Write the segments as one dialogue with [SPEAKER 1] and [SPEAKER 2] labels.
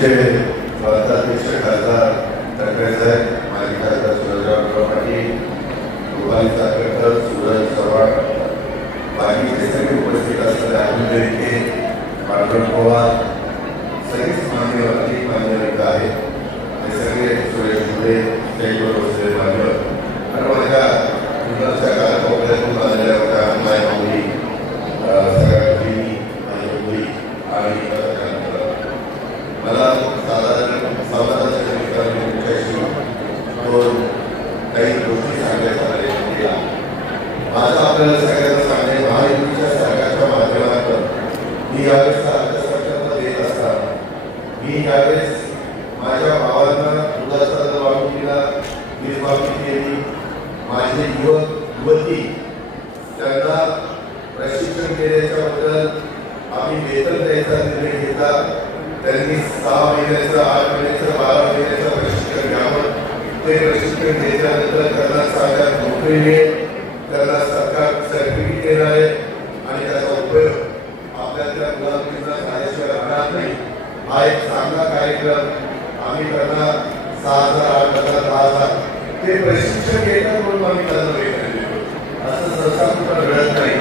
[SPEAKER 1] जे भारताध्यक्ष खासदार ठाकरे साहेब माजी खासदार सुरजराव पाटील रुपाली चाकरकर सूरज चव्हाण. बाकीचे सगळे उपस्थित असलेले अरुण बेरके पांडुरंग पवार सगळेच मान्यवर अनेक मान्यवर आहेत. ते सगळे सुरेश मुले स्टेजवर बसलेले मान्यवर आणि माझ्या मुलाच्या कालकोपऱ्यातून आलेल्या होत्या माय माऊली सगळ्या बहिणी माझ्या मुली आणि पत्रकार मित्र. मला साधारण समाजाच्या निमित्ताने तुमच्याशी दोन काही गोष्टी सांगायच्या आहेत. माझं आपल्याला सगळ्यांना सांगणे महायुतीच्या सरकारच्या माध्यमातून मी यावेळेस अर्थसंकल्प देत असताना मी यावेळेस माझ्या भावांना दुधाचा दर दिला. वीज केली. माझे युवक युवती त्यांना प्रशिक्षण केल्याच्याबद्दल आम्ही वेतन द्यायचा निर्णय घेतला. त्यांनी सहा महिन्याचं आठ महिन्याचं बारा महिन्याचं प्रशिक्षण घ्यावं. ते प्रशिक्षण घेतल्यानंतर त्यांना साध्या नोकरी मिळेल. त्यांना सरकार सर्टिफिकेट देणार आहे. आणि त्याचा उपयोग आपल्या त्या मुलांना झाल्याशिवाय राहणार नाही. हा एक चांगला कार्यक्रम आम्ही त्यांना सहा हजार आठ हजार दहा हजार ते प्रशिक्षण घेतात म्हणून आम्ही त्यांना वेतन देतो असं सहसा कुठं घडत नाही.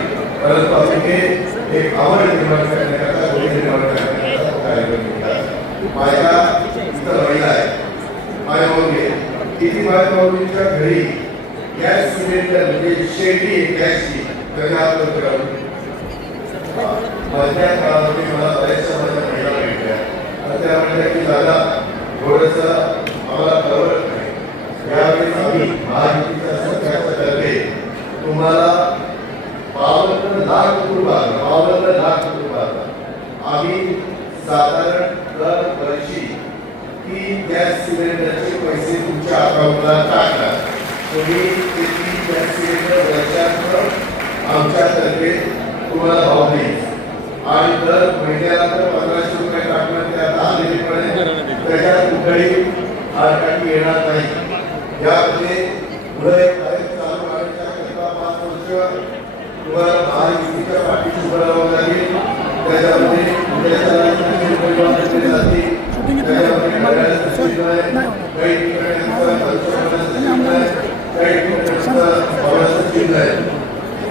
[SPEAKER 1] परंतु आम्ही ते एक आवड निर्माण करण्याकरता गोळी निर्माण करण्याकरता कार्यक्रम घेतात माझ्या इथं महिला आहे. माय माऊली किती माय माऊलीच्या घरी गॅस सिलेंडर म्हणजे शेगडी गॅसची तर हात मधल्या काळामध्ये मला बऱ्याचशा आणि त्या थोडस आम्हाला कळवत नाही. यावेळेस आम्ही महायुतीच्या सरकारच्या तर्फे तुम्हाला बावन्न लाख कुटुंबात बावन्न लाख कुटुंबात आम्ही साधारण दर वर्षी तीन गॅस सिलेंडरचे पैसे तुमच्या अकाउंटला टाकणार तुम्ही ते तीन गॅस सिलेंडर वर्षात आमच्यातर्फे तुम्हाला पुढे एक चालू राहण्याच्या पाच वर्ष तुम्हाला महायुतीच्या पाठीशी उभं राहावं लागेल. त्याच्यामध्ये काही ठिकाणी आहे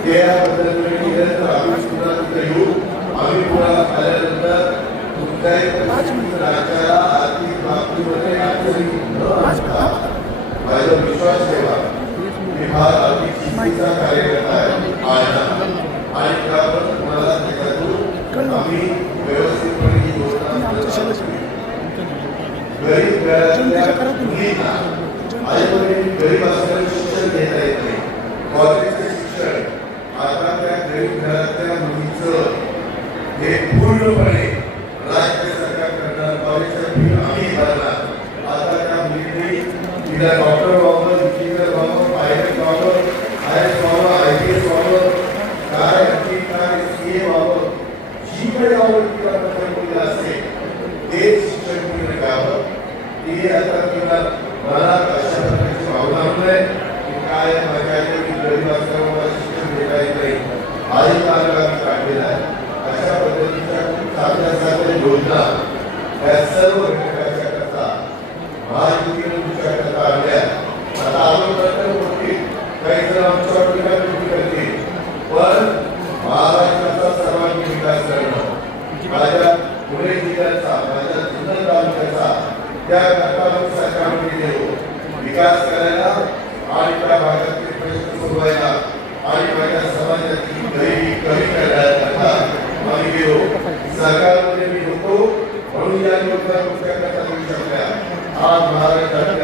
[SPEAKER 1] या पद्धतीने तर आम्ही तिथे येऊ. आम्ही पुन्हा आल्यानंतर कुठल्याही आर्थिक बाबतीमध्ये अडचणी न आणता माझा विश्वास ठेवा मी फार आर्थिक शिस्तीचा कार्यकर्ता आहे आहे. आणि त्यावर तुम्हाला त्याच्यातून आम्ही व्यवस्थितपणे ही योजना गरीब घरातल्या मुलींना आईवडील गरीब असल्याने शिक्षण घेता येत नाही कॉलेजचे शिक्षण आता त्या गरीब घरातल्या मुलीचं हे पूर्णपणे राज्य सरकार करणार कॉलेजच्या फी आम्ही भरणार आता त्या मुलींनी तिला ते शिक्षण आता अशा प्रकारची भावना की काय माझ्या गरीब असल्यामुळे मला शिक्षण घेता येत नाही हाही मार्ग काढलेला आहे अशा पद्धतीच्या खूप चांगल्या चांगल्या योजना या सर्व घटकाच्या करता महायुतीने तुमच्या आणल्या आता काही जण आमच्या करतील पण महाराष्ट्राचा सर्वांगीण विकास करणं. माझ्या पुणे जिल्ह्याचा माझ्या जुन्नर तालुक्याचा त्या घटकावर सरकारमध्ये गेलो विकास करायला आणि त्या भागातील प्रश्न सोडवायला आणि माझ्या समाजाची गरिबी कमी करण्याकरता आम्ही गेलो सरकारमध्ये मी होतो म्हणून या योजना तुमच्याकरता येऊ आज महाराष्ट्रात